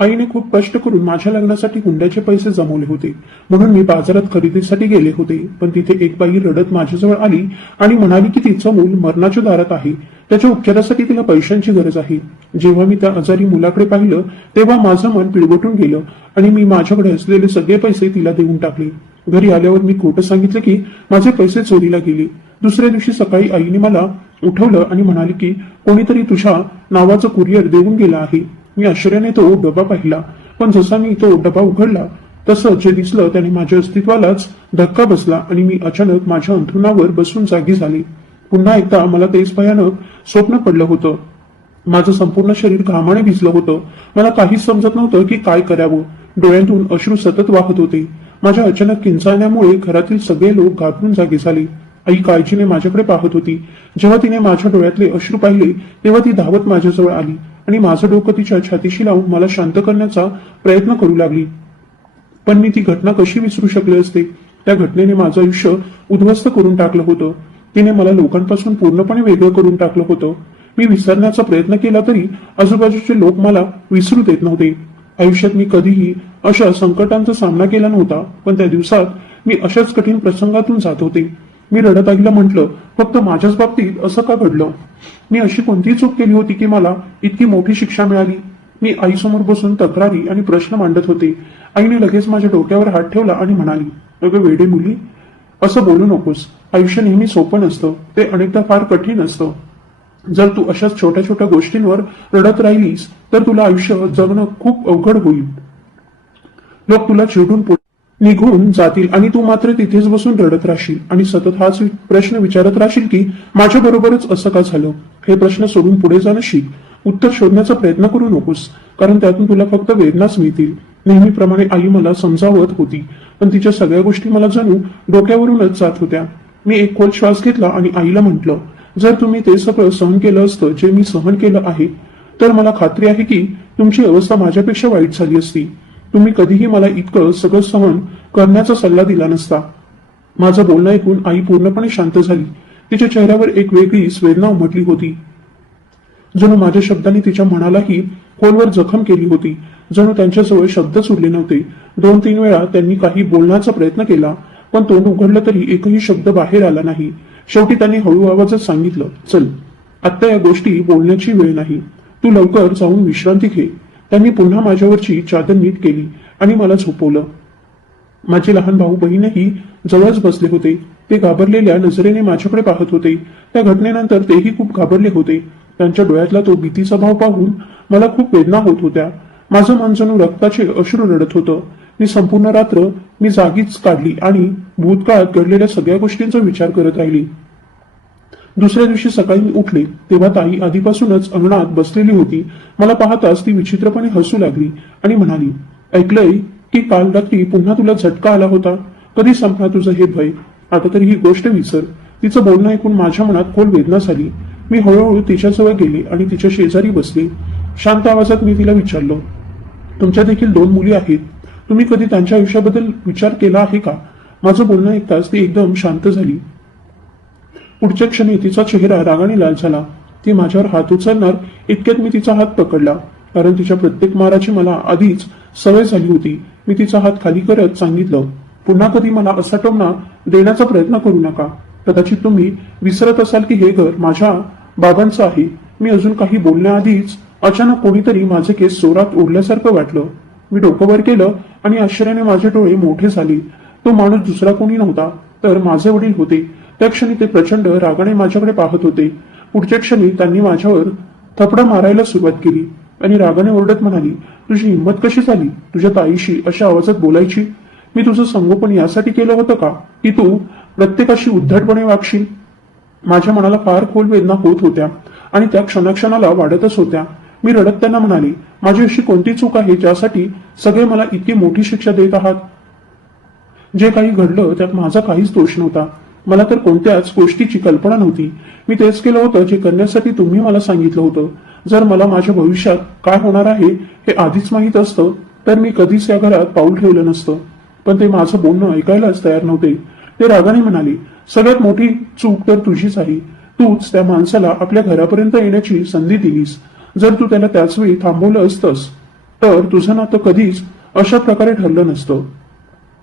आईने खूप कष्ट करून माझ्या लग्नासाठी हुंड्याचे पैसे जमवले होते, म्हणून मी बाजारात खरेदीसाठी गेले होते. पण तिथे एक बाई रडत माझ्याजवळ आली आणि म्हणाली की तिचं मूल मरणाच्या दारात आहे, त्याच्या उपचारासाठी तिला पैशांची गरज आहे. जेव्हा मी त्या आजारी मुलाकडे पाहिलं तेव्हा माझं मन पिळवटून गेलं आणि मी माझ्याकडे असलेले सगळे पैसे तिला देऊन टाकले. घरी आल्यावर मी खोटं सांगितलं की माझे पैसे चोरीला गेले. दुसऱ्या दिवशी सकाळी आईने मला उठवलं आणि म्हणाली की कोणीतरी तुझ्या नावाचं कुरिअर देऊन गेला आहे. मी आश्चर्याने तो डबा पाहिला, पण जसा मी तो डबा उघडला तसं जे दिसलं त्याने माझ्या अस्तित्वालाच धक्का बसला आणि मी अचानक माझ्या अंथरुणावर बसून जागी झाले. पुन्हा एकदा मला तेच भयानक स्वप्न पडलं होतं. माझं संपूर्ण शरीर घामाने भिजलं होतं. मला काहीच समजत नव्हतं की काय करावं. डोळ्यातून अश्रू सतत वाहत होते. माझ्या अचानक किंचाळण्यामुळे घरातील सगळे लोक घाबरून जागे झाले. आई काळजीने माझ्याकडे पाहत होती. जेव्हा तिने माझ्या डोळ्यातले अश्रू पाहिले तेव्हा ती धावत माझ्याजवळ आली आणि माझं डोकं तिच्या छातीशी लावून मला शांत करण्याचा प्रयत्न करू लागली. पण मी ती घटना कशी विसरू शकले असते? त्या घटनेने माझं आयुष्य उद्ध्वस्त करून टाकलं होतं. तिने मला लोकांपासून पूर्णपणे वेगळं करून टाकलं होतं. मी विसरण्याचा प्रयत्न केला तरी आजूबाजूचे लोक मला विसरू देत नव्हते. आयुष्यात मी कधीही अशा संकटांचा सामना केला नव्हता, पण त्या दिवसात मी अशाच कठीण प्रसंगातून जात होते. मी रडत आईला म्हटलं, फक्त माझ्याच बाबतीत असं का घडलं? मी अशी कोणती चूक केली होती की मला इतकी मोठी शिक्षा मिळाली? मी आईसमोर बसून तक्रारी आणि प्रश्न मांडत होते. आईने लगेच माझ्या डोक्यावर हात ठेवला आणि म्हणाली, अगं वेडे मुली, असं बोलू नकोस. आयुष्य नेहमी सोपं नसतं, ते अनेकदा फार कठीण असतं. जर तू अशाच छोट्या छोट्या गोष्टींवर रडत राहिलीस तर तुला आयुष्य जगणं खूप अवघड होईल. लोक तुला चिडून निघून जातील आणि तू मात्र तिथेच बसून रडत राहशील आणि सतत हाच प्रश्न विचारत राहशील की माझ्या बरोबरच असं का झालं? हे प्रश्न सोडून पुढे जाणं शिक. उत्तर शोधण्याचा प्रयत्न करू नकोस, कारण त्यातून तुला फक्त वेदनाच मिळतील. नेहमीप्रमाणे आई मला समजावत होती, पण तिच्या सगळ्या गोष्टी मला जणू डोक्यावरूनच जात होत्या. मी एक खोल श्वास घेतला आणि आईला म्हटलं, जर तुम्ही ते सगळं सहन केलं असतं जे मी सहन केलं आहे तर मला खात्री आहे की तुमची अवस्था माझ्यापेक्षा वाईट झाली असती. तुम्ही कधीही मला इतकं सगळं सहन करण्याचा सल्ला दिला नसता. माझं बोलणं ऐकून आई पूर्णपणे शांत झाली. तिच्या चेहऱ्यावर एक वेगळीच वेदना उमटली होती. जणू माझ्या शब्दांनी तिच्या मनालाही खोलवर जखम केली होती. जणू त्यांच्याजवळ शब्दच उरले नव्हते. 2-3 वेळा त्यांनी काही बोलण्याचा प्रयत्न केला, पण तोंड उघडलं तरी एकही शब्द बाहेर आला नाही. शेवटी त्यांनी हळू आवाजात सांगितलं, चल, आत्ता या गोष्टी बोलण्याची वेळ नाही. तू लवकर जाऊन विश्रांती घे. त्यांनी पुन्हा माझ्यावरची चादर नीट केली आणि मला झोपवलं. माझे लहान भाऊ बहीणही जवळच बसले होते. ते घाबरलेल्या नजरेने माझ्याकडे पाहत होते. त्या घटनेनंतर तेही खूप घाबरले होते. त्यांच्या डोळ्यातला तो भीतीचा भाव पाहून मला खूप वेदना होत होत्या. माझं मन जणू रक्ताचे अश्रू रडत होतं. मी संपूर्ण रात्र जागीच काढली आणि भूतकाळात घडलेल्या सगळ्या गोष्टींचा विचार करत राहिली. दुसऱ्या दिवशी सकाळी मी उठले तेव्हा ताई आधीपासूनच अंगणात बसलेली होती. मला पाहताच ती विचित्रपणे हसू लागली आणि म्हणाली, ऐकलंय की काल रात्री पुन्हा तुला झटका आला होता? कधी संपणार तुझं हे भय? आता तरी ही गोष्ट विसर. तिचं बोलणं ऐकून माझ्या मनात खोल वेदना झाली. मी हळूहळू तिच्याजवळ गेले आणि तिच्या शेजारी बसले. शांत आवाजात मी तिला विचारलं, तुमच्या देखील 2 मुली आहेत. तुम्ही कधी त्यांच्या आयुष्याबद्दल विचार केला आहे का? माझं बोलणं ऐकताच ती एकदम शांत झाली. पुढच्या क्षणी तिचा चेहरा रागाने लाल झाला. ती माझ्यावर हात उचलणार इतक्यात मी तिचा हात पकडला, कारण तिच्या प्रत्येक माराची मला आधीच सवय झाली होती. मी तिचा हात खाली करत सांगितलं, पुन्हा कधी मला असा टोमणा देण्याचा प्रयत्न करू नका. कदाचित तुम्ही विसरत असाल की हे घर माझ्या बाबांचं आहे. मी अजून काही बोलण्याआधीच अचानक कोणीतरी माझे केस जोरात ओढल्यासारखं वाटलं. मी डोकं वर केलं आणि आश्चर्याने माझे डोळे मोठे झाले. तो माणूस दुसरा कोणी नव्हता तर माझे वडील होते. त्या क्षणी ते प्रचंड रागाने माझ्याकडे पाहत होते. पुढच्या क्षणी त्यांनी माझ्यावर थपडा मारायला सुरुवात केली आणि रागाने ओरडत म्हणाली, तुझी हिंमत कशी झाली तुझ्या ताईशी अशा आवाजात बोलायची? मी तुझं संगोपन यासाठी केलं होतं का की तू प्रत्येकाशी उद्धटपणे वागशील? माझ्या मनाला फार खोल वेदना होत होत्या आणि त्या क्षणाक्षणाला वाढतच होत्या. मी रडत त्यांना म्हणाले, माझी अशी कोणती चूक आहे ज्यासाठी सगळे मला इतकी मोठी शिक्षा देत आहात? जे काही घडलं त्यात माझा काहीच दोष नव्हता. मला तर कोणत्याच गोष्टीची कल्पना नव्हती. मी तेच केलं होतं जे करण्यासाठी तुम्ही मला सांगितलं होतं. जर मला माझ्या भविष्यात काय होणार आहे हे आधीच माहीत असतं तर मी कधीच या घरात पाऊल ठेवलं नसतं. पण ते माझं बोलणं ऐकायलाच तयार नव्हते. ते रागाने म्हणाले, सगळ्यात मोठी चूक तर तुझीच आहे. तूच त्या माणसाला आपल्या घरापर्यंत येण्याची संधी दिलीस. जर तू त्याला त्याच वेळी थांबवलं असतंस तर तुझं नातं कधीच अशा प्रकारे ठरलं नसतं.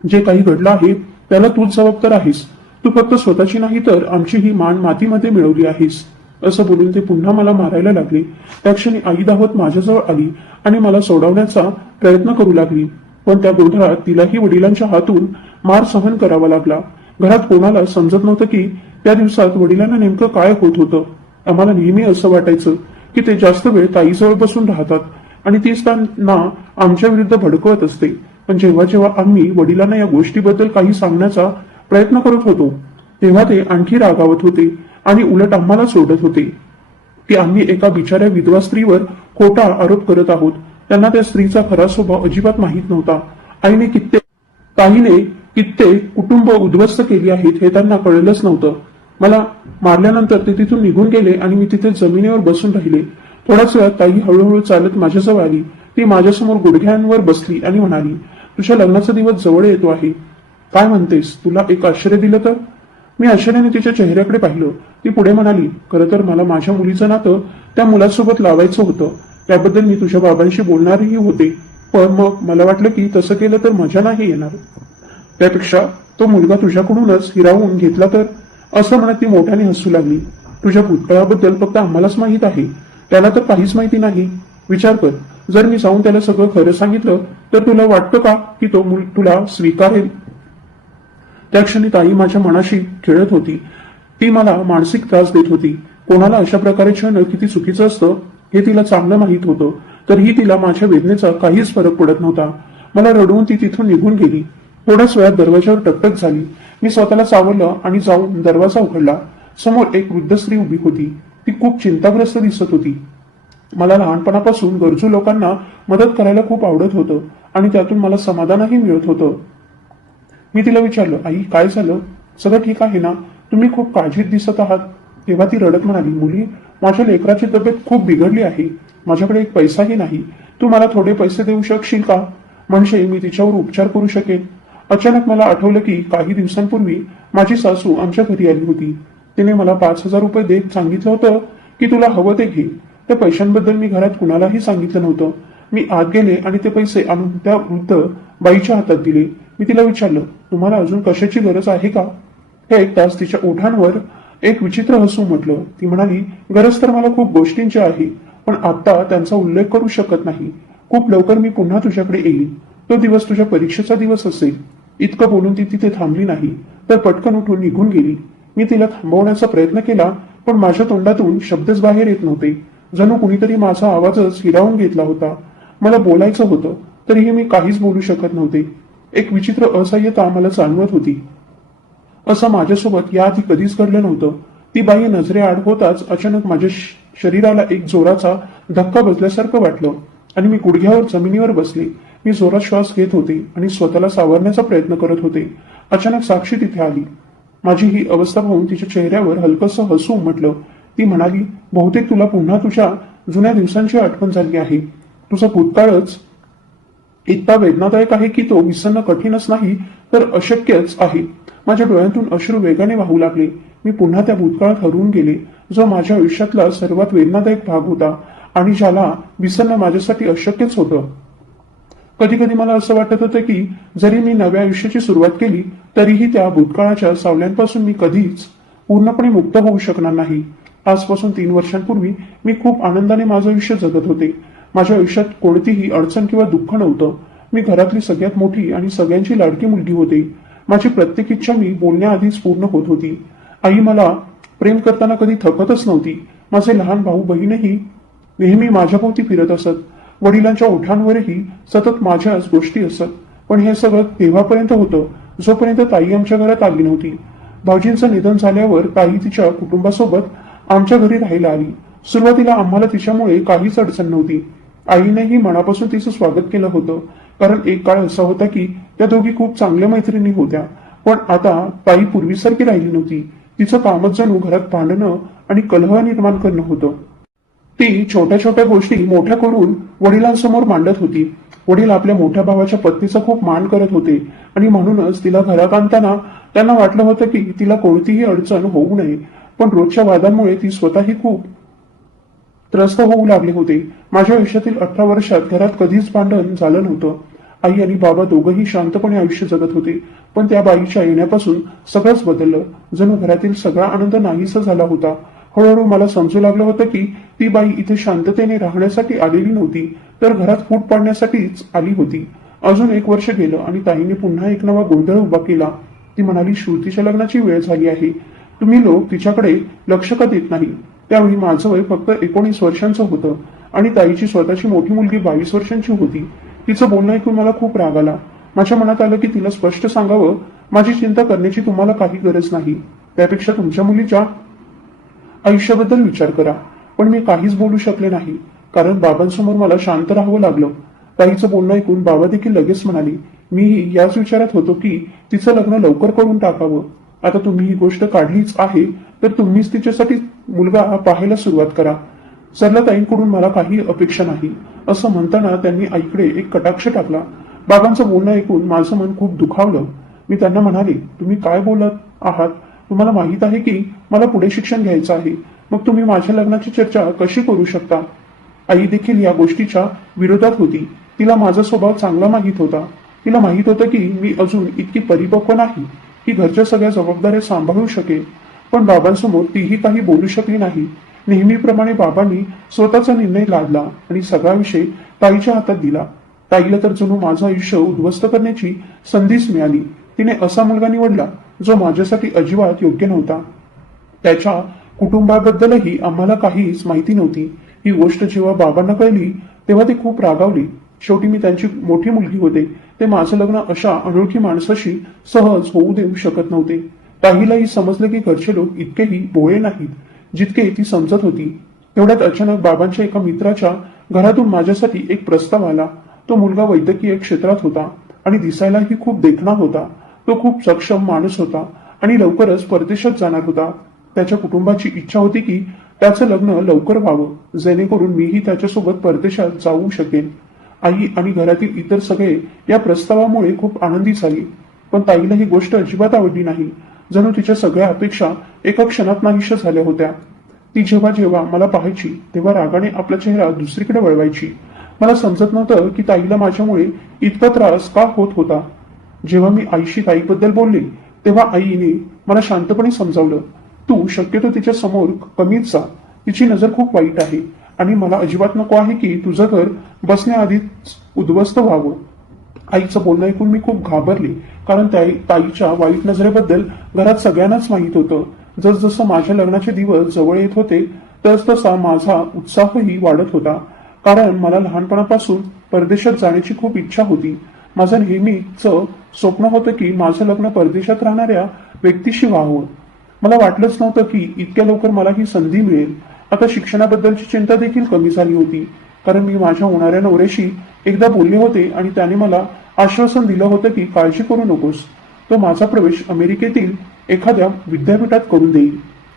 जे काही घडलं आहे त्याला तूच जबाबदार आहेस. तू फक्त स्वतःची नाही तर आमची ही मान मातीमध्ये मिळवली आहेस. असं बोलून ते पुन्हा मला मारायला लागले. त्या क्षणी आई धावत माझ्याजवळ आली आणि मला सोडवण्याचा प्रयत्न करू लागली. पण त्या गोंधळात तिलाही वडिलांच्या हातून मार सहन करावा लागला. घरात कोणाला समजत नव्हतं की त्या दिवसात वडिलांना नेमकं काय होत होतं. आम्हाला नेहमी असं वाटायचं की ते जास्त वेळ ताईजवळ बसून राहतात आणि तीच त्यांना आमच्या विरुद्ध भडकवत असते. पण जेव्हा जेव्हा आम्ही वडिलांना या गोष्टीबद्दल काही सांगण्याचा प्रयत्न करत होतो तेव्हा ते आणखी रागावत होते आणि उलट आम्हाला सोडत होते की आम्ही एका बिचाऱ्या विधवा स्त्रीवर खोटा आरोप करत आहोत. त्यांना त्या स्त्रीचा खरा स्वभाव अजिबात माहीत नव्हता. ताईने कित्येक कुटुंब उद्ध्वस्त केली आहेत हे त्यांना कळलंच नव्हतं. मला मारल्यानंतर ते तिथून निघून गेले आणि मी तिथे जमिनीवर बसून राहिले. थोड्याच वेळात ताई हळूहळू चालत माझ्याजवळ आली. ती माझ्यासमोर गुडघ्यांवर बसली आणि म्हणाली, तुझ्या लग्नाचा दिवस जवळ येतो आहे. काय म्हणतेस? तुला एक आश्चर्य दिलं तर? मी आश्चर्याने तिच्या चेहऱ्याकडे पाहिलं. ती पुढे म्हणाली, खरं तर मला माझ्या मुलीचं नातं त्या मुलासोबत लावायचं होतं. त्याबद्दल मी तुझ्या बाबांशी बोलणारही होते. पण मग मला वाटलं की तसं केलं तर मजा नाही येणार. त्यापेक्षा तो मुलगा तुझ्याकडूनच हिरावून घेतला तर? असं म्हणत ती मोठ्याने हसू लागली. तुझ्या भूतकाळाबद्दल फक्त आम्हालाच माहीत आहे, त्याला तर काहीच माहिती नाही. विचार कर, जर मी जाऊन त्याला सगळं खरं सांगितलं तर तुला वाटतं का की तो तुला स्वीकारेल? त्या क्षणी ताई माझ्या मनाशी खेळत होती. ती मला मानसिक त्रास देत होती. कोणाला अशा प्रकारे छळणं किती चुकीचं असतं हे तिला चांगलं माहीत होतं. तरीही तिला माझ्या वेदनेचा काहीच फरक पडत नव्हता. मला रडवून ती तिथून निघून गेली. थोड्याच वेळात दरवाजावर टकटक झाली. मी स्वतःला सावरलं आणि जाऊन दरवाजा उघडला. समोर एक वृद्ध स्त्री उभी होती. ती खूप चिंताग्रस्त दिसत होती. मला लहानपणापासून गरजू लोकांना मदत करायला खूप आवडत होतं आणि त्यातून मला समाधानही मिळत होतं. मी तिला विचारलं, आई काय झालं? सगळं ठीक आहे ना? तुम्ही खूप काळजीत दिसत आहात. तेव्हा ती रडत म्हणाली, मुली, माझ्या लेकराची तब्येत खूप बिघडली आहे. माझ्याकडे एक पैसाही नाही. तू मला थोडे पैसे देऊ शकशील का? म्हणजे मी तिच्यावर उपचार करू शकेन. अचानक मला आठवलं की काही दिवसांपूर्वी माझी सासू आमच्या घरी आली होती. तिने मला 5,000 रुपये देत सांगितलं होतं की तुला हवं ते घे. त्या पैशांबद्दल मी घरात कुणालाही सांगितलं नव्हतं. मी आत गेले आणि ते पैसे आणून त्या वृद्ध बाईच्या हातात दिले. मी तिला विचारलं, तुम्हाला अजून कशाची गरज आहे का? हे ऐकताच तिच्या ओठांवर एक विचित्र हसू म्हटलं. ती म्हणाली, गरज तर मला खूप गोष्टींची आहे, पण आता त्यांचा उल्लेख करू शकत नाही. खूप लवकर मी पुन्हा तुझ्याकडे येईल. तो दिवस तुझ्या परीक्षेचा दिवस असेल. इतकं बोलून ती तिथे थांबली नाही, तर पटकन उठून निघून गेली. मी तिला थांबवण्याचा प्रयत्न केला, पण माझ्या तोंडातून शब्दच बाहेर येत नव्हते. जणू कुणीतरी माझा आवाजच हिरावून घेतला होता. मला बोलायचं होतं, तरीही मी काहीच बोलू शकत नव्हते. एक विचित्र असह्यता मला जाणवत होती. असं माझ्यासोबत याआधी कधीच घडलं नव्हतं. ती बाई नजरेआड होताच अचानक माझ्या शरीराला एक जोराचा धक्का बसल्यासारखं वाटलं आणि मी गुडघ्यावर जमिनीवर बसले. मी जोरात श्वास घेत होते आणि स्वतःला सावरण्याचा प्रयत्न करत होते. अचानक साक्षी तिथे आली. माझी ही अवस्था पाहून तिच्या चेहऱ्यावर हलकंसं हसू उमटलं. ती म्हणाली, बहुतेक तुला पुन्हा तुझ्या जुन्या दिवसांची आठवण झाली आहे. तुझा भूतकाळच इतका वेदनादायक आहे की तो विसरणं कठीणच नाही तर अशक्यच आहे. माझ्या डोळ्यातून अश्रू वेगाने वाहू लागले. मी पुन्हा त्या भूतकाळात हरवून गेले, जो माझ्या आयुष्यातला सर्वात वेदनादायक भाग होता आणि ज्याला विसरणं माझ्यासाठी अशक्यच होतं. कधी कधी मला असं वाटत होतं की जरी मी नव्या आयुष्याची सुरुवात केली तरीही त्या भूतकाळाच्या सावल्यांपासून मी कधीच पूर्णपणे मुक्त होऊ शकणार नाही. आजपासून 3 वर्षांपूर्वी मी खूप आनंदाने माझं आयुष्य जगत होते. माझ्या आयुष्यात कोणतीही अडचण किंवा दुःख नव्हतं. मी घरातली सगळ्यात मोठी आणि सगळ्यांची लाडकी मुलगी होते. माझी प्रत्येक इच्छा मी बोलण्याआधीच पूर्ण होत होती. आई मला प्रेम करताना कधी थकतच नव्हती. माझे लहान भाऊ बहीणही नेहमी माझ्याभोवती फिरत असत. वडिलांच्या ओठांवरही सतत माझ्याच गोष्टी असत. पण हे सगळं तेव्हापर्यंत होतं जोपर्यंत ताई आमच्या घरात आली नव्हती. भाऊजींचं निधन झाल्यावर ताई तिच्या कुटुंबासोबत आमच्या घरी राहायला आली. सुरुवातीला आम्हाला तिच्यामुळे काहीच अडचण नव्हती. आईनेही मनापासून तिचं स्वागत केलं होतं, कारण एक काळ असा होता की त्या दोघी खूप चांगल्या मैत्रिणी होत्या. पण आता ताई पूर्वीसारखी राहिली नव्हती. तिचं कामच जणू घरात भांडणं आणि कलह निर्माण करणं होतं. ती छोट्या छोट्या गोष्टी मोठ्या करून वडिलांसमोर मांडत होती. वडील आपल्या मोठ्या भावाच्या पत्नीचा खूप मान करत होते आणि म्हणूनच तिला घरात आणताना त्यांना वाटलं होतं की तिला कोणतीही अडचण होऊ नये. पण रोजच्या वादांमुळे ती स्वतःही खूप त्रस्त होऊ लागले होते. माझ्या आयुष्यातील 18 वर्षात घरात कधीच भांडण झालं नव्हतं. आई आणि बाबा दोघंही शांतपणे आयुष्य जगत होते. पण त्या बाईच्या येण्यापासून सगळंच बदललं. जणू घरातील सगळा आनंद नाहीसा झाला होता. हळूहळू मला समजू लागलं होतं की ती बाई इथे शांततेने राहण्यासाठी आलेली नव्हती, तर घरात फूट पाडण्यासाठीच आली होती. अजून 1 वर्ष गेलं आणि ताईने पुन्हा एक नवा गोंधळ उभा केला. ती म्हणाली, श्रुतीच्या लग्नाची वेळ झाली आहे. तुम्ही लोक तिच्याकडे लक्ष का देत नाही? त्यावेळी माझं वय फक्त 19 वर्षांचं होतं आणि ताईची स्वतःची मोठी मुलगी 22 वर्षांची होती. तिचं बोलणं ऐकून मला खूप राग आला. माझ्या मनात आलं की तिला स्पष्ट सांगावं, माझी चिंता करण्याची तुम्हाला काही गरज नाही. त्यापेक्षा तुमच्या मुलीच्या आयुष्याबद्दल विचार करा. पण मी काहीच बोलू शकले नाही, कारण बाबांसमोर मला शांत राहावं लागलं. ताईचं बोलणं ऐकून बाबा देखील लगेच म्हणाली, मीही याच विचारात होतो की तिचं लग्न लवकर करून टाकावं. आता तुम्ही ही गोष्ट काढलीच आहे, तर तुम्हीच तिच्यासाठी मुलगा पाहायला सुरुवात करा. सरलाताईंकडून मला काही अपेक्षा नाही, असं म्हणताना त्यांनी आईकडे एक कटाक्ष टाकला. बाबांचं बोलणं ऐकून माझं मन खूप दुखावलं. मी त्यांना म्हणाले, तुम्ही काय बोलत आहात? तुम्हाला माहित आहे की मला पुढे शिक्षण घ्यायचं आहे. मग तुम्ही माझ्या लग्नाची चर्चा कशी करू शकता? आई देखील या गोष्टीच्या विरोधात होती. तिला माझा स्वभाव चांगला माहीत होता. तिला माहीत होतं की मी अजून इतकी परिपक्व नाही की घरच्या सगळ्या जबाबदाऱ्या सांभाळू शकेल. पण बाबांसमोर तीही काही बोलू शकली नाही. नेहमीप्रमाणे बाबांनी स्वतःचा निर्णय लादला आणि सगळा विषय ताईच्या हातात दिला. ताईला तर जणू माझं आयुष्य उद्ध्वस्त करण्याची संधीच मिळाली. तिने असा मुलगा निवडला जो माझ्यासाठी अजिबात योग्य नव्हता. त्याच्या कुटुंबाबद्दलही आम्हाला काहीच माहिती नव्हती. ही गोष्ट जेव्हा बाबांना कळली तेव्हा ते खूप रागावले. शेवटी मी त्यांची मोठी मुलगी होते. ते माझं लग्न अशा अनोळखी माणसाशी सहज होऊ देऊ शकत नव्हते. ताईलाही समजलं की घरचे लोक इतकेही भोळे नाहीत जितके ती समजत होती. तेवढ्यात अचानक बाबांच्या एका मित्राच्या घरातून माझ्यासाठी एक प्रस्ताव आला. तो मुलगा वैद्यकीय क्षेत्रात होता आणि दिसायलाही खूप देखणा होता. तो खूप सक्षम माणूस होता आणि लवकरच परदेशात जाणार होता. त्याच्या कुटुंबाची इच्छा होती की त्याचं लग्न लवकर व्हावं, जेणेकरून मीही त्याच्यासोबत परदेशात जाऊ शकेन. आई आणि घरातील इतर सगळे या प्रस्तावामुळे खूप आनंदी झाली. पण ताईला ही गोष्ट अजिबात आवडली नाही. जणू तिच्या सगळ्या अपेक्षा एका क्षणात नाहीशा झाल्या होत्या. ती जेव्हा जेव्हा मला पाहायची तेव्हा रागाने आपला चेहरा दुसरीकडे वळवायची. मला समजत नव्हतं की ताईला माझ्यामुळे इतका त्रास का होत होता. जेव्हा मी आईशी ताईबद्दल बोलले तेव्हा आईने मला शांतपणे समजावलं, तू शक्यतो तिच्या समोर कमीच जा. तिची नजर खूप वाईट आहे आणि मला अजिबात नको आहे की तुझं घर बसण्याआधीच उद्ध्वस्त व्हावं. आईचं बोलणं ऐकून मी खूप घाबरले, कारण ताईच्या वाईट नजरेबद्दल घरात सगळ्यांनाच माहीत होतं. जसजसं माझ्या लग्नाचे दिवस जवळ येत होते तसतसा माझा उत्साहही वाढत होता, कारण मला लहानपणापासून परदेशात जाण्याची खूप इच्छा होती. माझं नेहमीच स्वप्न होतं की माझं लग्न परदेशात राहणाऱ्या व्यक्तीशी व्हावं. मला वाटलंच नव्हतं की इतक्या लवकर मला ही संधी मिळेल. आता शिक्षणाबद्दलची चिंता देखील कमी झाली होती, कारण मी माझ्या होणाऱ्या नवऱ्याशी एकदा बोलले होते आणि त्याने मला आश्वासन दिलं होतं की काळजी करू नकोस, तो माझा प्रवेश अमेरिकेतील एखाद्या विद्यापीठात करून देईल.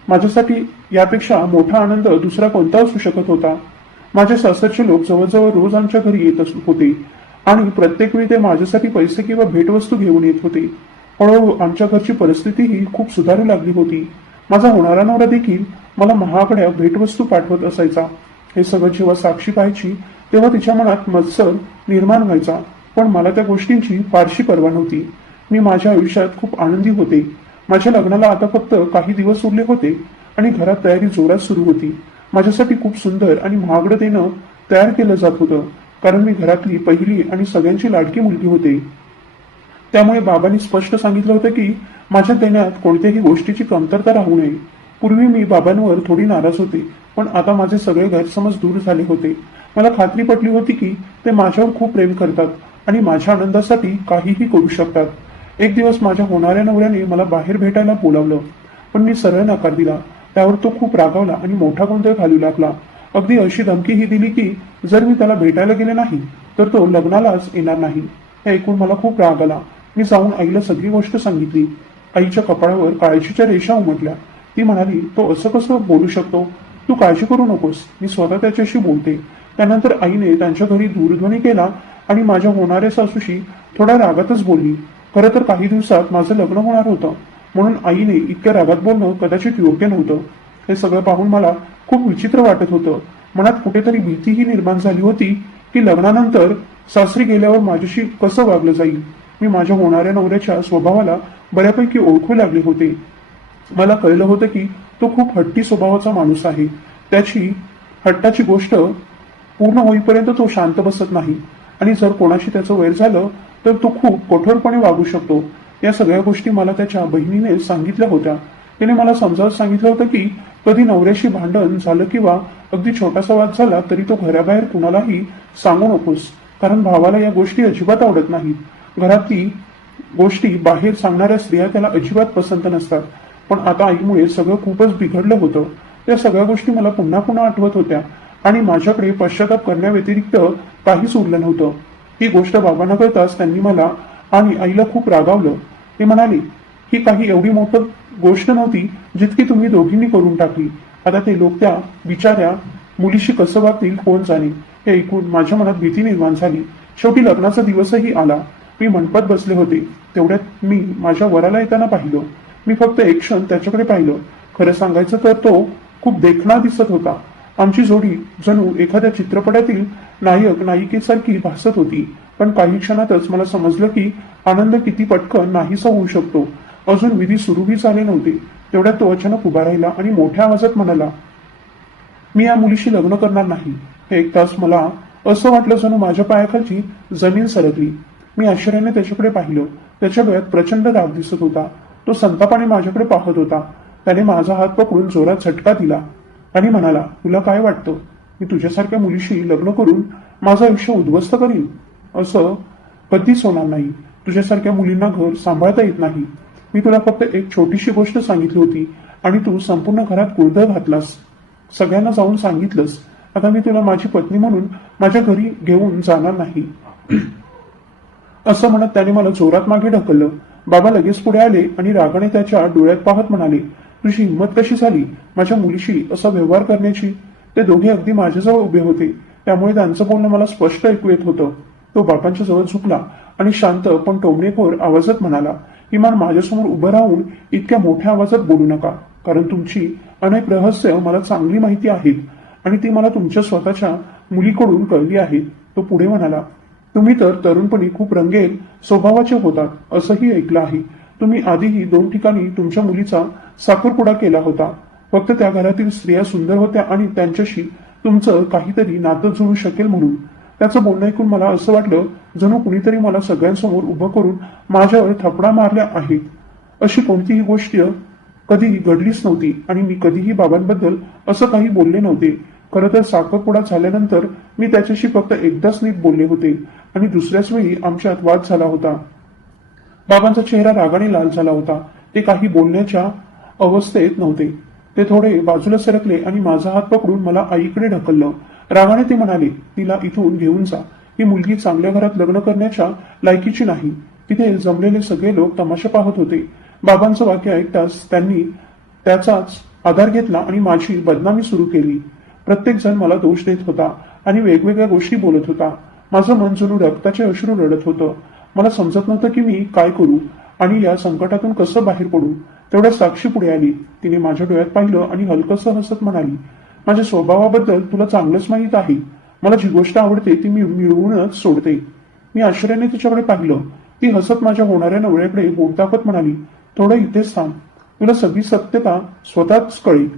माझ्यासाठी यापेक्षा मोठा आनंद दुसरा कोणता असू शकत होता. माझे सासरचे लोक जवळजवळ रोज आमच्या घरी येत होते आणि प्रत्येक वेळी ते माझ्यासाठी पैसे किंवा भेटवस्तू घेऊन येत होते. हळूहळू आमच्या घरची परिस्थितीही खूप सुधारू लागली होती. माझा होणारा नवरा देखील मला महागड्या भेटवस्तू पाठवत असायचा. हे सगळं जेव्हा साक्षी पाहायची तेव्हा तिच्या मनात मत्सर निर्माण व्हायचा, पण मला त्या गोष्टींची फारशी पर्वा नव्हती. मी माझ्या आयुष्यात खूप आनंदी होते. माझ्या लग्नाला आता फक्त काही दिवस उरले होते आणि घरात तयारी जोरात सुरू होती. माझ्यासाठी खूप सुंदर आणि महागडं देणं तयार केलं जात होतं, कारण मी घरातली पहिली आणि सगळ्यांची लाडकी मुलगी होते. त्यामुळे बाबांनी स्पष्ट सांगितलं होतं की माझ्या देण्यात कोणत्याही गोष्टीची कमतरता राहू नये. पूर्वी मी बाबांवर थोडी नाराज होते, पण आता माझे सगळे गैरसमज दूर झाले होते. मला खात्री पटली होती की ते माझ्यावर खूप प्रेम करतात आणि माझ्या आनंदासाठी काहीही करू शकतात. एक दिवस माझ्या होणाऱ्या नवऱ्याने मला बाहेर भेटायला बोलावलं, पण मी सरळ नकार दिला. त्यावर तो खूप रागावला आणि मोठा गोंधळ घालू लागला. अगदी अशी धमकीही दिली की जर मी त्याला भेटायला गेले नाही तर तो लग्नालाच येणार नाही. हे ऐकून मला खूप राग आला. मी जाऊन आईला सगळी गोष्ट सांगितली. आईच्या कपाळावर काळजीच्या रेषा उमटल्या. ती म्हणाली, तो असं कसं बोलू शकतो? तू काळजी करू नकोस, मी स्वतः त्याच्याशी बोलते. त्यानंतर आईने त्यांच्या घरी दूरध्वनी केला आणि माझ्या होणाऱ्या सासूशी थोड्या रागातच बोलली. खरं तर काही दिवसात माझं लग्न होणार होतं, म्हणून आईने इतक्या रागात बोलणं कदाचित योग्य नव्हतं. हे सगळं पाहून मला खूप विचित्र वाटत होतं. मनात कुठेतरी भीतीही निर्माण झाली होती की लग्नानंतर सासरी गेल्यावर माझ्याशी कसं वागलं जाईल. मी माझ्या होणाऱ्या नवऱ्याच्या स्वभावाला बऱ्यापैकी ओळखू लागले होते. मला कळलं होतं की तो खूप हट्टी स्वभावाचा माणूस आहे. त्याची हट्टाची गोष्ट पूर्ण होईपर्यंत तो शांत बसत नाही आणि जर कोणाशी त्याचं वैर झालं तर तो खूप कठोरपणे वागू शकतो. या सगळ्या गोष्टी मला त्याच्या बहिणीने सांगितल्या होत्या. तिने मला समजावून सांगितलं होतं की कधी नवऱ्याशी भांडण झालं किंवा अगदी छोटासा वाद झाला तरी तो घराबाहेर कुणालाही सांगू नकोस, कारण भावाला या गोष्टी अजिबात आवडत नाहीत. घरातली गोष्टी बाहेर सांगणाऱ्या स्त्रिया त्याला अजिबात पसंत नसतात. पण आता आईमुळे सगळं खूपच बिघडलं होतं. त्या सगळ्या गोष्टी मला पुन्हा पुन्हा आठवत होत्या आणि माझ्याकडे पश्चाताप करण्याव्यतिरिक्त काहीच उरलं नव्हतं. ही गोष्ट बाबांना कळताच त्यांनी मला आणि आईला खूप रागावलं. ते म्हणाले, ही काही एवढी मोठी गोष्ट नव्हती जितकी तुम्ही दोघींनी करून टाकली. आता ते लोक त्या बिचाऱ्या मुलीशी कसं वागतील कोण जाणे. हे ऐकून माझ्या मनात भीती निर्माण झाली. शेवटी लग्नाचा दिवसही आला. मी मंडपात बसले होते. तेवढ्यात मी माझ्या वराला येताना पाहिलं. मी फक्त एक क्षण त्याच्याकडे पाहिलं. खरं सांगायचं तर तो खूप देखणा दिसत होता. आमची जोडी जणू एखाद्या चित्रपटातील नायक नायिकेसारखी भासत होती. पण काही क्षणातच मला समजलं की आनंद किती पटकन नाहीसा होऊ शकतो. अजून विधी सुरूही झाले नव्हते. तेवढ्यात तो अचानक उभा राहिला आणि मोठ्या आवाजात म्हणाला, मी या मुलीशी लग्न करणार नाही. हे ऐकताच मला असं वाटलं जणू माझ्या पायाखालची जमीन सरकली. मी आश्चर्याने त्याच्याकडे पाहिलं. त्याच्या डोळ्यात प्रचंड राग दिसत होता. तो संतापाने माझ्याकडे पाहत होता. त्याने माझा हात पकडून जोरात झटका दिला आणि म्हणाला, तुला काय वाटतं, मी तुझ्यासारख्या मुलीशी लग्न करून माझं आयुष्य उद्ध्वस्त करीन? असं कधीच होणार नाही. तुझ्यासारख्या मुलींना घर सांभाळता येत नाही. मी तुला फक्त एक छोटीशी गोष्ट सांगितली होती आणि तू संपूर्ण घरात गोंधळ घातलास. सगळ्यांना जाऊन सांगितलंस. आता मी तुला माझी पत्नी म्हणून माझ्या घरी घेऊन जाणार नाही. असं म्हणत त्याने मला जोरात मागे ढकललं. बाबा लगेच पुढे आले आणि रागाने त्याच्या डोळ्यात पाहत म्हणाले, तुझी हिंमत कशी झाली माझ्या मुलीशी असा व्यवहार करण्याची? ते दोघे अगदी माझ्याजवळ उभे होते, त्यामुळे त्यांचं बोलणं मला स्पष्ट ऐकू येत होतं. तो बाबांच्या जवळ झुकला आणि शांत पण टोमणेखोर आवाजात म्हणाला, किमान माझ्यासमोर उभं राहून इतक्या मोठ्या आवाजात बोलू नका, कारण तुमची अनेक रहस्य मला चांगली माहिती आहेत आणि ती मला तुमच्या स्वतःच्या मुलीकडून कळली आहेत. तो पुढे म्हणाला, तुम्ही तर तरुणपणी खूप रंगेल स्वभावाचे होतात असंही ऐकलं आहे. तुम्ही आधीही 2 ठिकाणी तुमच्या मुलीचा साखरपुडा केला होता. फक्त त्या घरातील स्त्रिया सुंदर होत्या आणि त्यांच्याशी तुमचं काहीतरी नातं जुळू शकेल म्हणून. त्याचं बोलणं ऐकून मला असं वाटलं जणू कुणीतरी मला सगळ्यांसमोर उभं करून माझ्यावर थपडा मारल्या आहेत. अशी कोणतीही गोष्ट कधी घडलीच नव्हती आणि मी कधीही बाबांबद्दल असं काही बोलले नव्हते. खरं तर साखरपुडा झाल्यानंतर मी त्याच्याशी फक्त एकदाच नीट बोलले होते आणि दुसऱ्याच वेळी आमच्यात वाद झाला होता. बाबांचा चेहरा रागाने लाल झाला होता. ते काही बोलण्याच्या अवस्थेत नव्हते. ते थोडे बाजूला सरकले आणि माझा हात पकडून मला आईकडे ढकललं. रागाने ते म्हणाले, तिला इथून घेऊन जा. ही मुलगी चांगल्या घरात लग्न करण्याच्या लायकीची नाही. तिथे जमलेले सगळे लोक तमाशा पाहत होते. बाबांचं वाक्य ऐकताच त्यांनी त्याचाच आधार घेतला आणि माझी बदनामी सुरू केली. प्रत्येक जण मला दोष देत होता आणि वेगवेगळ्या गोष्टी बोलत होता. माझं मन जणू रक्ताचे अश्रू रडत होतं. मला समजत नव्हतं की मी काय करू आणि या संकटातून कसं बाहेर पडू. तेवढ्या साक्षी पुढे आली. तिने माझ्या डोळ्यात पाहिलं आणि हलकसं हसत म्हणाली, माझ्या स्वभावाबद्दल तुला चांगलंच माहीत आहे. मला जी गोष्ट आवडते ती मी मिळवूनच सोडते. मी आश्चर्याने तिच्याकडे पाहिलं. ती हसत माझ्या होणाऱ्या नवऱ्याकडे बोट दाखवत म्हणाली, थोडं इथेच थांब. तुला सगळी सत्यता स्वतःच कळेल.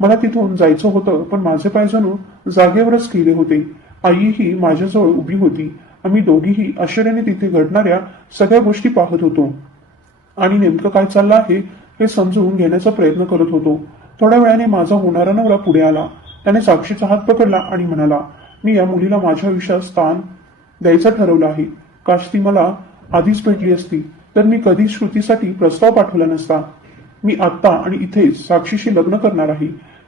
मला तिथून जायचं होतं पण माझे पाय जणू जागेवरच केले होते. आईही माझ्याजवळ उभी होती. आम्ही दोघीही आश्चर्याने तिथे घडणाऱ्या सगळ्या गोष्टी पाहत होतो आणि नेमकं काय चाललं आहे हे समजून घेण्याचा प्रयत्न करत होतो. थोड्या वेळाने माझा होणारा नवरा पुढे आला. त्याने साक्षीचा हात पकडला आणि म्हणाला, मी या मुलीला माझ्या आयुष्यात स्थान द्यायचं ठरवलं आहे. काश ती मला आधीच भेटली असती तर मी कधीच श्रुतीसाठी प्रस्ताव पाठवला नसता. मी आत्ता आणि इथेच साक्षीशी लग्न करणार आहे.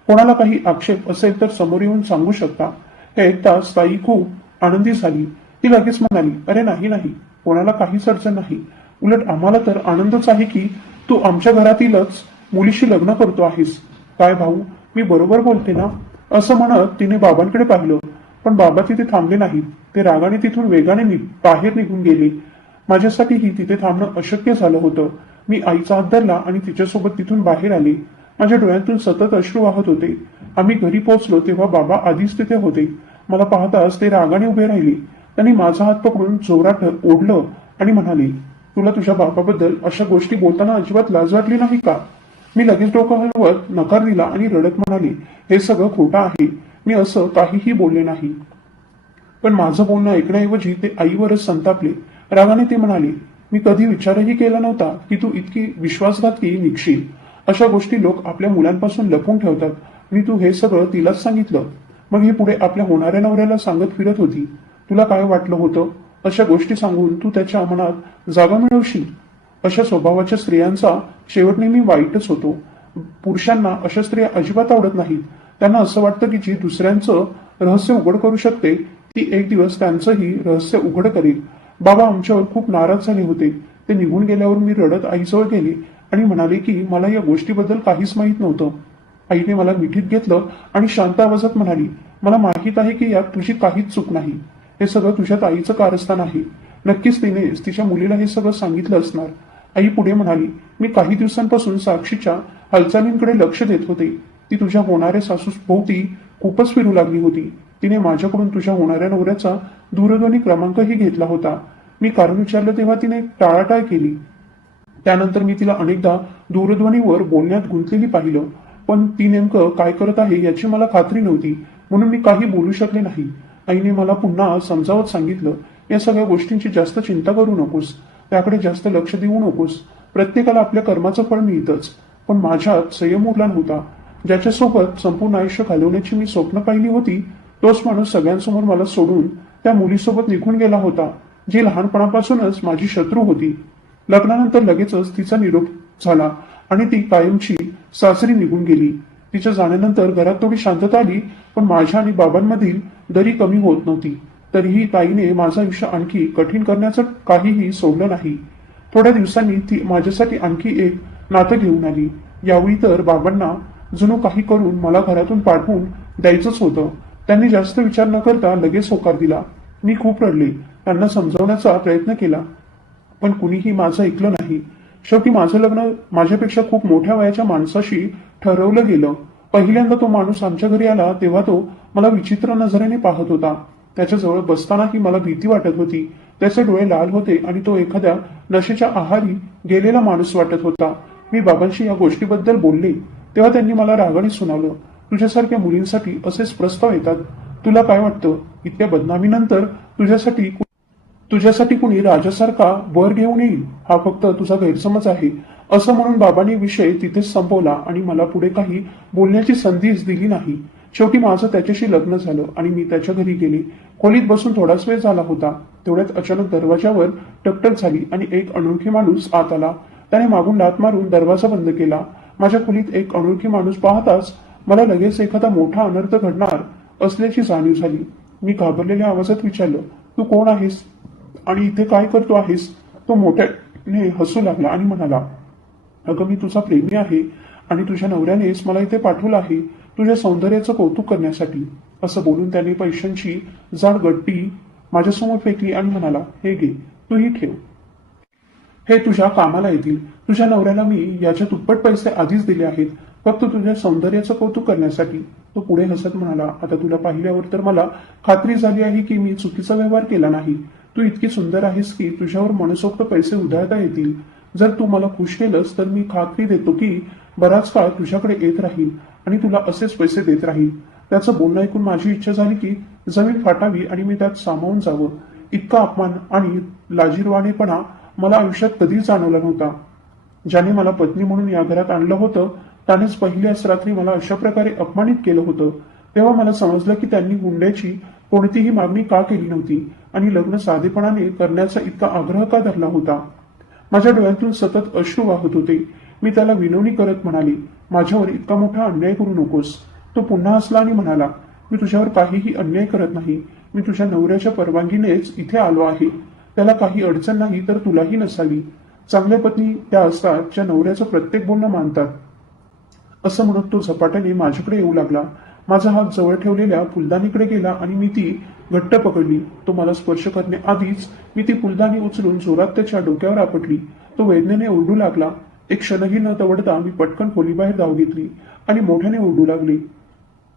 कोणाला काही आक्षेप असेल तर समोर येऊन सांगू शकता. हे ऐकताच ताई खूप आनंदी झाली. ती लगेच म्हणाली, अरे नाही नाही, कोणाला काहीच अडचण नाही. उलट आम्हाला तर आनंदच आहे की तू आमच्या घरातीलच मुलीशी लग्न करतो आहेस. काय भाऊ, मी बरोबर बोलते ना? असं म्हणत तिने बाबांकडे पाहिलं. पण बाबा तिथे थांबले नाहीत. ते रागाने तिथून वेगाने बाहेर निघून गेले. माझ्यासाठीही तिथे थांबणं अशक्य झालं होतं. मी आईचा हात धरला आणि तिच्यासोबत तिथून बाहेर आले. माझ्या डोळ्यातून सतत अश्रू वाहत होते. आम्ही घरी पोहोचलो तेव्हा बाबा आधीच तिथे होते. मला पाहताच ते रागाने उभे राहिले. त्यांनी माझा हात पकडून जोरात ओढलं आणि म्हणाले, तुला तुझ्या बाबाबद्दल अशा गोष्टी बोलताना अजिबात लाज वाटली नाही का? मी लगेच डोकं हलवत नकार दिला आणि रडत म्हणाले, हे सगळं खोटं आहे. मी असं काहीही बोलले नाही. पण माझं बोलणं ऐकण्याऐवजी ते आईवरच संतापले. रागाने ते म्हणाले, मी कधी विचारही केला नव्हता की तू इतकी विश्वासघातकी निघशील. अशा गोष्टी लोक आपल्या मुलांपासून लपवून ठेवतात आणि तू हे सगळं तिलाच सांगितलं. मग ही पुढे आपल्या होणाऱ्या नवऱ्याला सांगत फिरत होती. तुला काय वाटलं होतं? अशा गोष्टी सांगून तू त्याच्या मनात जागा मिळवशील. अशा स्वभावाच्या स्त्रियांचा शेवट नेहमी वाईटच होतो. पुरुषांना अशा स्त्रिया अजिबात आवडत नाहीत. त्यांना असं वाटतं की जी दुसऱ्यांचं रहस्य उघड करू शकते ती एक दिवस त्यांचंही रहस्य उघड करेल. बाबा आमच्यावर खूप नाराज झाले होते. ते निघून गेल्यावर मी रडत आईजवळ गेले आणि म्हणाले की मला या गोष्टीबद्दल काहीच माहीत नव्हतं. आईने मला मिठीत घेतलं आणि शांत आवाजात म्हणाली, मला माहीत आहे की यात तुझी काहीच चूक नाही. हे सगळं तुझ्या ताईचं कारस्थान आहे. नक्कीच तिनेच तिच्या मुलीला हे सगळं सांगितलं असणार. आई पुढे म्हणाली, मी काही दिवसांपासून साक्षीच्या हालचालींकडे लक्ष देत होते. ती तुझ्या होणाऱ्या सासूभोवती खूपच फिरू लागली होती. तिने माझ्याकडून तुझ्या होणाऱ्या नवऱ्याचा दूरध्वनी क्रमांकही घेतला होता. मी कारण विचारलं तेव्हा तिने टाळाटाळ केली. त्यानंतर मी तिला अनेकदा दूरध्वनीवर बोलण्यात गुंतलेली पाहिलं, पण ती नेमकं काय करत आहे याची मला खात्री नव्हती, म्हणून मी काही बोलू शकले नाही. आईने मला पुन्हा समजावत सांगितलं, या सगळ्या गोष्टींची जास्त चिंता करू नकोस. त्याकडे जास्त लक्ष देऊ नकोस. प्रत्येकाला आपल्या कर्माचं फळ मिळतंच. पण माझ्यात संयम उरला नव्हता. ज्याच्यासोबत संपूर्ण आयुष्य घालवण्याची मी स्वप्न पाहिली होती तोच माणूस सगळ्यांसमोर मला सोडून त्या मुलीसोबत निघून गेला होता, जी लहानपणापासूनच माझी शत्रू होती. लग्नानंतर लगेचच तिचा निरोप झाला आणि ती कायमची सासरी निघून गेली. तिच्या जाण्यानंतर घरात थोडी शांतता आली, पण माझ्या आणि बाबांमधील दरी कमी होत नव्हती. तरीही ताईने माझं आयुष्य आणखी कठीण करण्याचं काहीही सोडलं नाही. थोड्या दिवसांनी ती माझ्यासाठी आणखी एक नातं घेऊन आली. यावेळी तर बाबांना जणू काही करून मला घरातून पाठवून द्यायचंच होतं. त्यांनी जास्त विचार न करता लगेच होकार दिला. मी खूप रडले. त्यांना समजावण्याचा प्रयत्न केला, पण कुणीही माझं ऐकलं नाही. शेवटी माझं लग्न माझ्यापेक्षा खूप मोठ्या वयाच्या माणसाशी ठरवलं गेलं. पहिल्यांदा तो माणूस आमच्या घरी आला तेव्हा तो मला विचित्र नजरेने पाहत होता. त्याच्याजवळ बसतानाही मला भीती वाटत होती. त्याचे डोळे लाल होते आणि तो एखाद्या नशेच्या आहारी गेलेला माणूस वाटत होता. मी बाबांशी या गोष्टीबद्दल बोलले तेव्हा त्यांनी मला रागाने सुनावलं, तुझ्यासारख्या मुलींसाठी असेच प्रस्ताव येतात. तुला काय वाटतं, इतक्या बदनामीनंतर तुझ्यासाठी कुणी राजासारखा वर घेऊन येईल? हा फक्त तुझा गैरसमज आहे. असं म्हणून बाबांनी विषय तिथेच संपवला आणि मला पुढे काही बोलण्याची संधीच दिली नाही. शेवटी माझं त्याच्याशी लग्न झालं आणि मी त्याच्या घरी गेले. खोलीत बसून थोडाच वेळ झाला होता. तेवढ्यात अचानक दरवाजावर टकटक झाली आणि एक अनोळखी माणूस आत आला. त्याने मागून लाथ मारून दरवाजा बंद केला. माझ्या खोलीत एक अनोळखी माणूस पाहताच मला लगेच एखादा मोठा अनर्थ घडणार असल्याची जाणीव झाली. मी घाबरलेल्या आवाजात विचारलं, तू कोण आहेस आणि इथे काय करतो आहेस? तो मोठ्याने हसू लागला आणि म्हणाला, अगं मी तुझा प्रेमी आहे आणि तुझ्या नवऱ्यानेच मला इथे पाठवलं आहे तुझ्या सौंदर्याचं कौतुक करण्यासाठी. असं बोलून त्याने पैशांची जाड गड्डी माझ्यासमोर फेकली आणि म्हणाला, हे घे, तूही ठेव. हे तुझ्या कामाला येतील. तुझ्या नवऱ्याला मी याच्या दुप्पट पैसे आधीच दिले आहेत, फक्त तुझ्या सौंदर्याचं कौतुक करण्यासाठी. तो पुढे हसत म्हणाला, आता तुला पाहिल्यावर तर मला खात्री झाली आहे की मी चुकीचा व्यवहार केला नाही. तू इतकी सुंदर आहेस की तुझ्यावर मनसोक्त पैसे उधळता येतील. जर तू मला खुश केलंस तर मी खात्री देतो की बराच काळ तुझ्याकडे येत राहील आणि तुला असेच पैसे देत राहील. त्याचं बोलणं ऐकून माझी इच्छा झाली की जमीन फाटावी आणि मी त्यात सामावून जावं. इतका अपमान आणि लाजिरवाणेपणा मला आयुष्यात कधीच जाणवला नव्हता. ज्याने मला पत्नी म्हणून या घरात आणलं होतं त्यानेच पहिल्याच रात्री मला अशा प्रकारे अपमानित केलं होतं. तेव्हा मला समजलं की त्यांनी हुंड्याची कोणतीही मागणी का केली नव्हती आणि लग्न साधेपणाने करण्याचा इतका आग्रह का धरला होता. माझ्या डोळ्यातून सतत अश्रू वाहत होते. मी त्याला विनवणी करत म्हणाले, माझ्यावर इतका मोठा अन्याय करू नकोस. तो पुन्हा हसला आणि म्हणाला, मी तुझ्यावर काहीही अन्याय करत नाही. मी तुझ्या नवऱ्याच्या परवानगीनेच इथे आलो आहे. त्याला काही अडचण नाही तर तुलाही नसावी. चांगल्या पत्नी त्या असतात ज्या नवऱ्याचं प्रत्येक बोलणं मानतात. असं म्हणत तो झपाट्याने माझ्याकडे येऊ लागला. माझा हात जवळ ठेवलेल्या फुलदाणीकडे गेला आणि मी ती घट्ट पकडली. तो मला स्पर्श करण्याआधीच मी ती फुलदाणी उचलून जोरात त्याच्या डोक्यावर आपटली. तो वेदनेने ओरडू लागला. एक क्षणही न तवडता मी पटकन खोलीबाहेर धाव घेतली आणि मोठ्याने ओरडू लागले,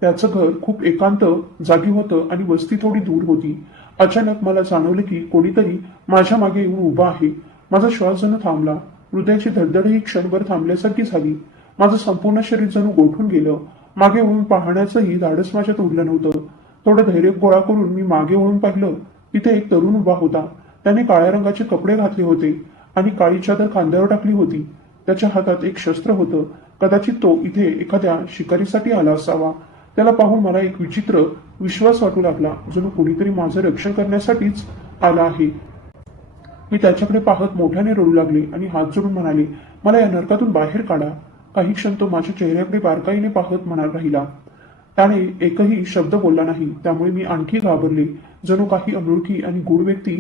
त्याचं घर खूप एकांत जागी होतं आणि वस्ती थोडी दूर होती. अचानक मला जाणवलं की कोणीतरी माझ्या मागे येऊन उभा आहे. माझा श्वास जणू थांबला. हृदयाची धडधडही क्षणभर थांबल्यासारखी झाली. माझं संपूर्ण शरीर जणू गोठून गेलं. मागे वळून पाहण्याचंही धाडस माझ्यात उरलं नव्हतं. थोडं धैर्य गोळा करून मी मागे वळून पाहिलं. तिथे एक तरुण उभा होता. त्याने काळ्या रंगाचे कपडे घातले होते आणि काळी चादर खांद्यावर टाकली होती. त्याच्या हातात एक शस्त्र होतं. कदाचित तो इथे एखाद्या शिकारीसाठी आला असावा. त्याला पाहून मला एक विचित्र विश्वास वाटू लागला, जणू कोणीतरी माझं रक्षण करण्यासाठीच आला आहे. मी त्याच्याकडे पाहत मोठ्याने रडू लागले आणि हात जोडून म्हणाले, मला या नरकातून बाहेर काढा. काही क्षण तो माझ्या चेहऱ्याकडे बारकाईने पाहत म्हणाला राहिला. त्याने एकही शब्द बोलला नाही. त्यामुळे मी आणखी घाबरले. जणू काही अनोळखी आणि गूढ व्यक्ती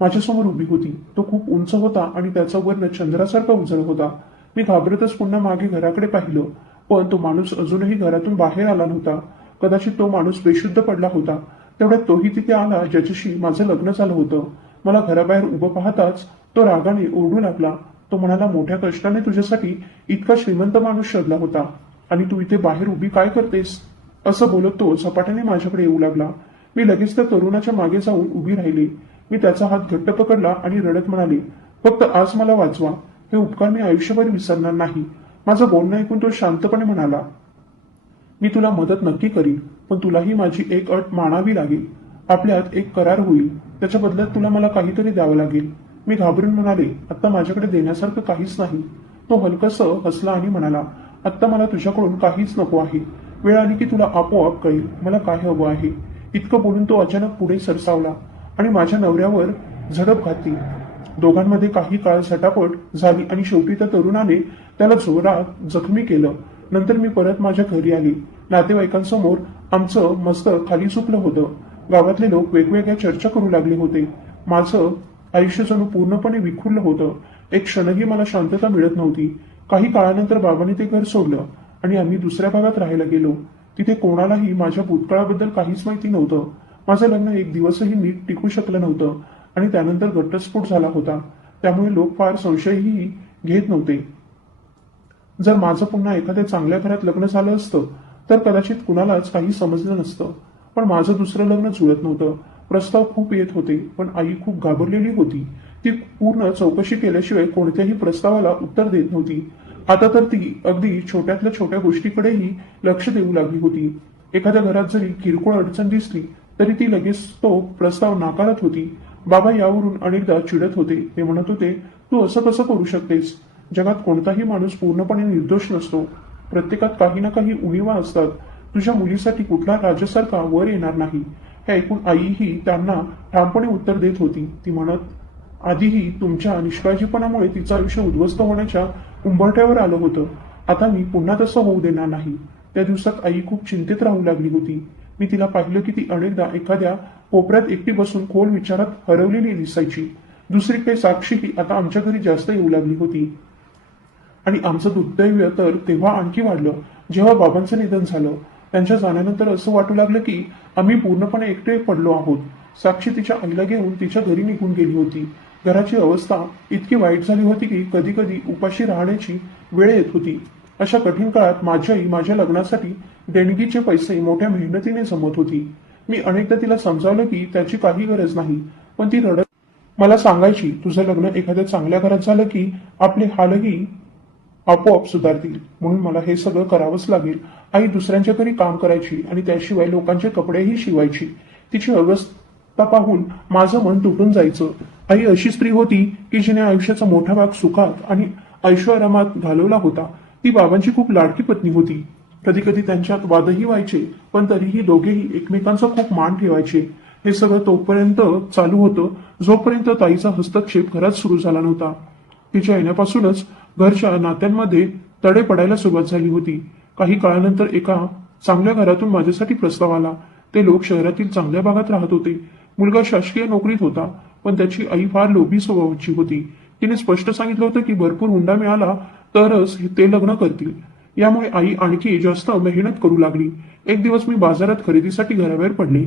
माझ्यासमोर उभी होती. तो खूप उंच होता आणि त्याचा वर्ण चंद्रासारखा उजळ होता. मी घाबरतच पुन्हा मागे घराकडे पाहिलं, पण तो माणूस अजूनही घरातून बाहेर आला नव्हता. कदाचित तो माणूस बेशुद्ध पडला होता. तेवढ्यात तोही तिथे आला ज्याच्याशी माझं लग्न झालं होतं. मला घराबाहेर उभं पाहताच तो रागाने ओरडू लागला. तो म्हणाला, मोठ्या कष्टाने तुझ्यासाठी इतका श्रीमंत माणूस शोधला होता आणि तू इथे बाहेर उभी काय करतेस? असं बोलत तो झपाट्याने माझ्याकडे येऊ लागला. मी लगेच त्या तरुणाच्या मागे जाऊन उभी राहिली. मी त्याचा हात घट्ट पकडला आणि रडत म्हणाले, फक्त आज मला वाचवा. हे उपकार मी आयुष्यभर विसरणार नाही. माझं बोलणं ऐकून तो शांतपणे म्हणाला, मी तुला मदत नक्की करीन, पण तुलाही माझी एक अट मानावी लागेल. आपल्यात एक करार होईल. त्याच्या बदल्यात तुला मला काहीतरी द्यावं लागेल. मी घाबरून म्हणाले, आत्ता माझ्याकडे देण्यासारखं काहीच नाही. तो हलकसं हसला आणि म्हणाला, आत्ता मला तुझ्याकडून काहीच नको आहे. वेळ आली की तुला आपोआप कळेल मला काय हवं आहे. इतकं बोलून तो अचानक पुढे सरसावला आणि माझ्या नवऱ्यावर झडप घातली. दोघांमध्ये काही काळ झटापट झाली आणि शेवटी त्या तरुणाने त्याला जोरात जखमी केलं. नंतर मी परत माझ्या घरी आली. नातेवाईकांसमोर आमचं मस्तक खाली झुकलं होतं. गावातले लोक वेगवेगळ्या चर्चा करू लागले होते. माझं आयुष्य जणू पूर्णपणे विखुरलं होतं. एक क्षणही मला शांतता मिळत नव्हती. काही काळानंतर बाबांनी ते घर सोडलं आणि आम्ही दुसऱ्या भागात राहायला गेलो. तिथे कोणालाही माझ्या भूतकाळाबद्दल काहीच माहिती नव्हतं. माझं लग्न एक दिवसही नीट टिकू शकलं नव्हतं आणि त्यानंतर घटस्फोट झाला होता. त्यामुळे लोक फार संशयही घेत नव्हते. जर माझं पुन्हा एखाद्या चांगल्या घरात लग्न झालं असतं तर कदाचित कुणालाच काही समजलं नसतं. पण माझं दुसरं लग्न जुळत नव्हतं. प्रस्ताव खूप येत होते, पण आई खूप घाबरलेली होती. ती पूर्ण चौकशी केल्याशिवाय कोणत्याही प्रस्तावाला उत्तर देत नव्हती. आता तर ती अगदी छोट्यातल्या छोट्या गोष्टीकडेही लक्ष देऊ लागली होती. एखाद्या घरात जरी किरकोळ अडचण दिसली तरी ती लगेच तो प्रस्ताव नाकारत होती. बाबा यावरून अनेकदा चिडत होते. ते म्हणत होते, तू असं कसं करू शकतेस? जगात कोणताही माणूस पूर्णपणे निर्दोष नसतो. प्रत्येकात काही ना काही उणिवा असतात. तुझ्या मुलीसाठी कुठला राजासारखा वर येणार नाही. हे ऐकून आईही त्यांना ठामपणे उत्तर देत होती. ती म्हणत, आधीही तुमच्या निष्काळजीपणामुळे तिचं आयुष्य उद्ध्वस्त होण्याच्या उंबरठ्यावर आलं होतं. आता मी पुन्हा तसं होऊ देणार नाही. त्या दिवसात आई खूप चिंतेत राहू लागली होती. मी तिला पाहिलं की ती अनेकदा एखाद्या कोपऱ्यात एकटी बसून खोल विचारात हरवलेली दिसायची. दुसरीकडे साक्षीही आता आमच्या घरी जास्त येऊ लागली होती. आणि आमचं दुर्दैव तर तेव्हा आणखी वाढलं जेव्हा बाबांचं निधन झालं. त्यांच्या जाण्यानंतर असं वाटू लागलं की आम्ही पूर्णपणे एकटे पडलो आहोत. साक्षी तिच्या आईला घेऊन तिच्या घरी निघून गेली होती. घराची अवस्था इतकी वाईट झाली होती की कधी कधी उपाशी राहण्याची वेळ येत होती. अशा कठीण काळात माझी आई माझ्या लग्नासाठी देणगीचे पैसे मोठ्या मेहनतीने जमत होती. मी अनेकदा तिला समजावलं की त्याची काही गरज नाही, पण ती रडत मला सांगायची, तुझं लग्न एखाद्या चांगल्या घरात झालं की आपले हालही आपोआप सुधारतील. म्हणून मला हे सगळं करावंच लागेल. आई दुसऱ्यांच्या घरी काम करायची आणि त्याशिवाय लोकांचे कपडेही शिवायची. तिची अवस्था पाहून माझं मन तुटून जायचं. आई अशी स्त्री होती की जिने आयुष्याचा मोठा भाग सुखात आणि ऐशोआरामात घालवला होता. ती बाबांची खूप लाडकी पत्नी होती. कधी कधी त्यांच्यात वादही व्हायचे, पण तरीही दोघेही एकमेकांचा खूप मान ठेवायचे. हे सगळं तोपर्यंत चालू होतं जोपर्यंत ताईचा हस्तक्षेप घरात सुरू झाला नव्हता. तिच्या येण्यापासूनच घरच्या नात्यांमध्ये तडे पडायला सुरुवात झाली होती. काही काळानंतर एका चांगल्या घरातून माझ्यासाठी प्रस्ताव आला. ते लोक शहरातील चांगल्या भागात राहत होते. मुलगा शासकीय नोकरीत होता, पण त्याची आई फार लोभी स्वभावाची होती. तिने स्पष्ट सांगितलं होतं की भरपूर हुंडा मिळाला तरच ते लग्न करतील. यामुळे आई आणखी जास्त मेहनत करू लागली. एक दिवस मी बाजारात खरेदीसाठी घराबाहेर पडले.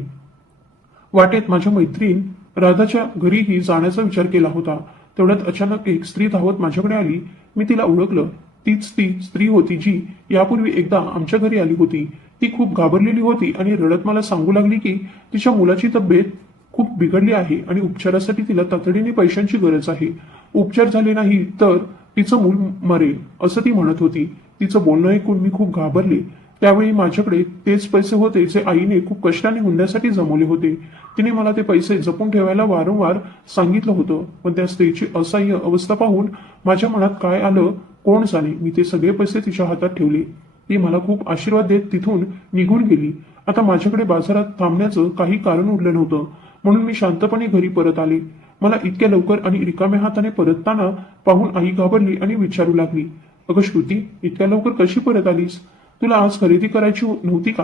वाटेत माझ्या मैत्रीण राधाच्या घरीही जाण्याचा विचार केला होता. तेवढ्यात अचानक एक स्त्री धावत माझ्याकडे आली. मी तिला ओळखलं. तीच ती स्त्री होती जी यापूर्वी एकदा आमच्या घरी आली होती. ती खूप घाबरलेली होती आणि रडत मला सांगू लागली की तिच्या मुलाची तब्येत खूप बिघडली आहे आणि उपचारासाठी तिला तातडीने पैशांची गरज आहे. उपचार झाले नाही तर तिचं मूल मरेल असं ती म्हणत होती. तिचं बोलणं ऐकून मी खूप घाबरले. त्यावेळी माझ्याकडे तेच पैसे होते जे आईने खूप कष्टाने हुंड्यासाठी जमवले होते. तिने मला ते पैसे जपून ठेवायला वारंवार सांगितलं होतं, पण त्या स्त्रीची असह्य अवस्था पाहून माझ्या मनात काय आलं कोण जाणे. मी ते सगळे पैसे तिच्या हातात ठेवले. ती मला खूप आशीर्वाद देत तिथून निघून गेली. आता माझ्याकडे बाजारात थांबण्याचं काही कारण उरलं नव्हतं, म्हणून मी शांतपणे घरी परत आले. मला इतक्या लवकर आणि रिकाम्या हाताने परतताना पाहून आई घाबरली आणि विचारू लागली, अगं श्रुती, इतक्या लवकर कशी परत आलीस? तुला आज खरेदी करायची नव्हती का?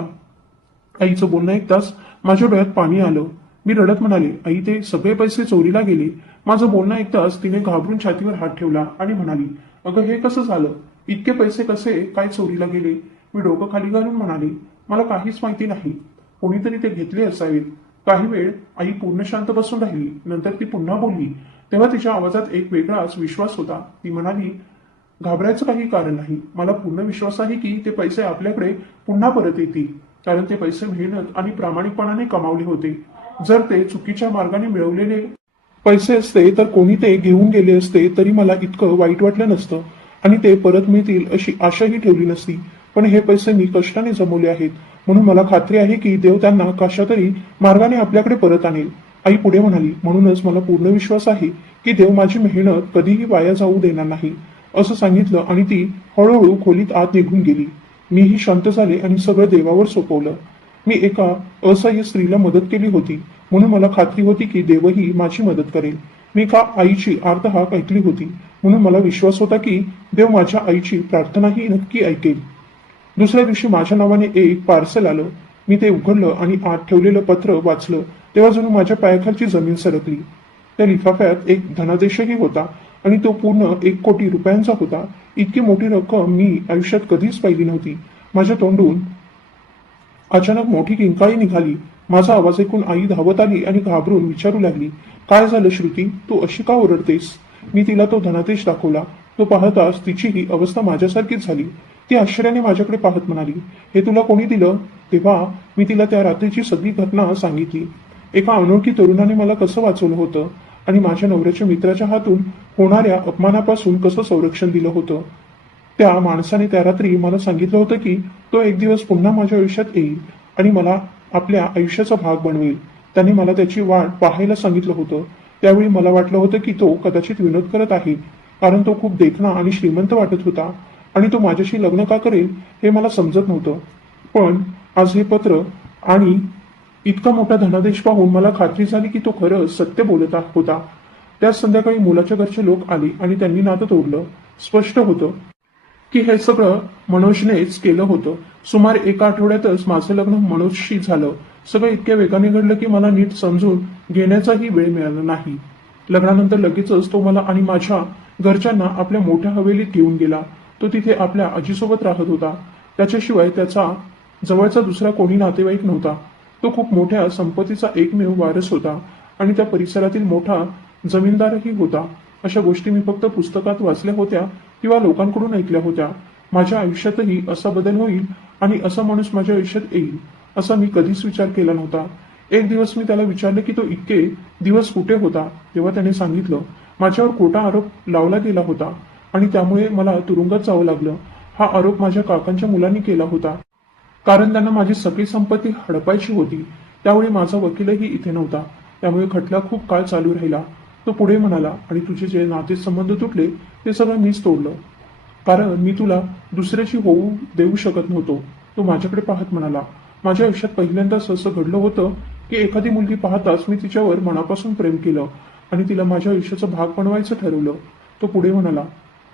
आईचं बोलणं ऐकताच माझ्या डोळ्यात पाणी आलं. मी रडत म्हणाले, आई, ते सगळे पैसे चोरीला गेले. माझं बोलणं ऐकताच तिने घाबरून छातीवर हात ठेवला आणि म्हणाली, अगं हे कसं झालं? इतके पैसे कसे काय चोरीला गेले? मी डोकं खाली घालून म्हणाले, मला काहीच माहिती नाही. कोणीतरी ते घेतले असावेत. काही वेळ आई पूर्ण शांत बसून राहिली. नंतर ती पुन्हा बोलली. तेव्हा तिच्या आवाजात एक वेगळाच विश्वास होता. ती म्हणाली, घाबरायचं काही कारण नाही. मला पूर्ण विश्वास आहे की ते पैसे आपल्याकडे पुन्हा परत येतील, कारण ते पैसे मेहनत आणि प्रामाणिकपणाने कमावले होते. जर ते चुकीच्या मार्गाने मिळवलेले पैसे असते तर कोणी ते घेऊन गेले असते तरी मला इतकं वाईट वाटलं नसतं आणि ते परत मिळतील अशी आशाही ठेवली नसती. पण हे पैसे मी कष्टाने जमवले आहेत, म्हणून मला खात्री आहे की देव त्यांना कशातरी मार्गाने आपल्याकडे परत आणेल. आई पुढे म्हणाली, म्हणूनच मला पूर्ण विश्वास आहे की देव माझी मेहनत कधीही वाया जाऊ देणार नाही. असं सांगितलं आणि ती हळूहळू खोलीत आत निघून गेली. मीही शांत झाले आणि सगळं देवावर सोपवलं. मी एका असहाय्य स्त्रीला मदत केली होती, म्हणून मला खात्री होती की देवही माझी मदत करेल. मी एका आईची आर्तहाक ऐकली होती, म्हणून मला विश्वास होता की देव माझ्या आईची प्रार्थनाही नक्की ऐकेल. दुसऱ्या दिवशी माझ्या नावाने एक पार्सल आलं. मी ते उघडलं आणि आत ठेवलेलं पत्र वाचलं तेव्हा जणू माझ्या पायाखालची जमीन सरकली. त्या लिफाफ्यात एक धनादेशही होता आणि तो पूर्ण 1 कोटी रुपयांचा होता. इतकी मोठी रक्कम मी आयुष्यात कधीच पाहिली नव्हती. माझ्या तोंडून अचानक मोठी किंकाळी निघाली. माझा आवाज ऐकून आई धावत आली आणि घाबरून विचारू लागली, काय झालं श्रुती, तू अशी का ओरडतेस? मी तिला तो धनादेश दाखवला. तो पाहताच तिचीही अवस्था माझ्यासारखीच झाली. ती आश्चर्याने माझ्याकडे पाहत म्हणाली, हे तुला कोणी दिलं? तेव्हा मी तिला त्या रात्रीची सगळी घटना सांगितली. एका अनोळखी तरुणाने मला कसं वाचवलं होतं आणि माझ्या नवऱ्याच्या मित्राच्या हातून होणाऱ्या अपमानापासून कसं संरक्षण दिलं होतं. त्या माणसाने त्या रात्री मला सांगितलं होतं की तो एक दिवस पुन्हा माझ्या आयुष्यात येईल आणि मला आपल्या आयुष्याचा भाग बनवेल. त्याने मला त्याची वाट पाहायला सांगितलं होतं. त्यावेळी मला वाटलं होतं की तो कदाचित विनोद करत आहे, कारण तो खूप देखणा आणि श्रीमंत वाटत होता आणि तो माझ्याशी लग्न का करेल हे मला समजत नव्हतं. पण आज हे पत्र आणि इतका मोठा धनादेश पाहून मला खात्री झाली की तो खरंच सत्य बोलत होता. त्याच संध्याकाळी मुलाच्या घरचे लोक आले आणि त्यांनी नातं तोडलं. स्पष्ट होतं की हे सगळं मनोजनेच केलं होतं. सुमारे 1 आठवड्यातच माझं लग्न मनोजशी झालं. सगळं इतक्या वेगाने घडलं की मला नीट समजून घेण्याचाही वेळ मिळाला नाही. लग्नानंतर लगेचच तो मला आणि माझ्या घरच्यांना आपल्या मोठ्या हवेलीत घेऊन गेला. तो तिथे आपल्या आजीसोबत राहत होता. त्याच्याशिवाय त्याचा जवळचा दुसरा कोणी नातेवाईक नव्हता. तो खूप मोठ्या संपत्तीचा एकमेव वारस होता आणि त्या परिसरातील मोठा जमीनदारही होता. अशा गोष्टी मी फक्त पुस्तकात वाचल्या होत्या किंवा लोकांकडून ऐकल्या होत्या. माझ्या आयुष्यातही असा बदल होईल आणि असा माणूस माझ्या आयुष्यात येईल असा मी कधीच विचार केला नव्हता. एक दिवस मी त्याला विचारले की तो इतके दिवस कुठे होता. तेव्हा त्याने सांगितलं, माझ्यावर खोटा आरोप लावला गेला होता आणि त्यामुळे मला तुरुंगात जावं लागलं. हा आरोप माझ्या काकांच्या मुलांनी केला होता, कारण त्यांना माझी सगळी संपत्ती हडपायची होती. त्यावेळी माझा वकीलही इथे नव्हता, त्यामुळे खटला खूप काळ चालू राहिला. तो पुढे म्हणाला, आणि तुझे जे नातेसंबंध तुटले ते सगळं मीच तोडलं, कारण मी तुला दुसऱ्याची होऊ देऊ शकत नव्हतो. तो माझ्याकडे पाहत म्हणाला, माझ्या आयुष्यात पहिल्यांदाच असं घडलं होतं की एखादी मुलगी पाहताच मी तिच्यावर मनापासून प्रेम केलं आणि तिला माझ्या आयुष्याचा भाग बनवायचं ठरवलं. तो पुढे म्हणाला,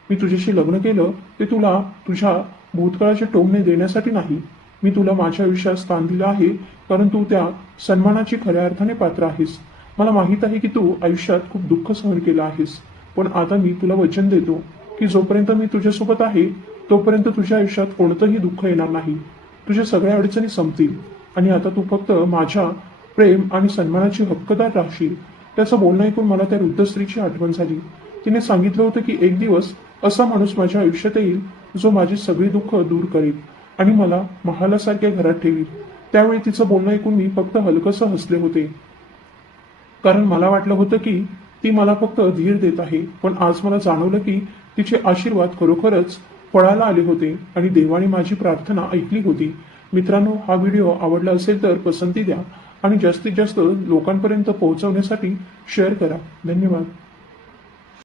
मी तुझ्याशी लग्न केलं ते तुला तुझ्या भूतकाळाचे टोमणे देण्यासाठी नाही. मी तुला माझ्या आयुष्यात स्थान दिलं आहे कारण तू त्या सन्मानाची खऱ्या अर्थाने पात्र आहेस. मला माहीत आहे की तू आयुष्यात खूप दुःख सहन केलं आहेस, पण आता मी तुला वचन देतो की जोपर्यंत मी तुझ्यासोबत आहे तोपर्यंत तुझ्या आयुष्यात कोणतंही दुःख येणार नाही. तुझ्या सगळ्या अडचणी संपतील आणि आता तू फक्त माझ्या प्रेम आणि सन्मानाची हक्कदार राहशील. त्याचं बोलणं ऐकून मला त्या वृद्ध स्त्रीची आठवण झाली. तिने सांगितलं होतं की एक दिवस असा माणूस माझ्या आयुष्यात येईल जो माझी सगळी दुःख दूर करेल. आणि मला महालासारख्या घरात ठेवी. त्यावेळी तिचं बोलणं ऐकून मी फक्त हलकसं हसले होते, कारण मला वाटलं होतं की ती मला फक्त धीर देत आहे. पण आज मला जाणवलं की तिचे आशीर्वाद खरोखरच फळाला आले होते आणि देवाने माझी प्रार्थना ऐकली होती. मित्रांनो, हा व्हिडिओ आवडला असेल तर पसंती द्या आणि जास्तीत जास्त लोकांपर्यंत पोहोचवण्यासाठी शेअर करा. धन्यवाद.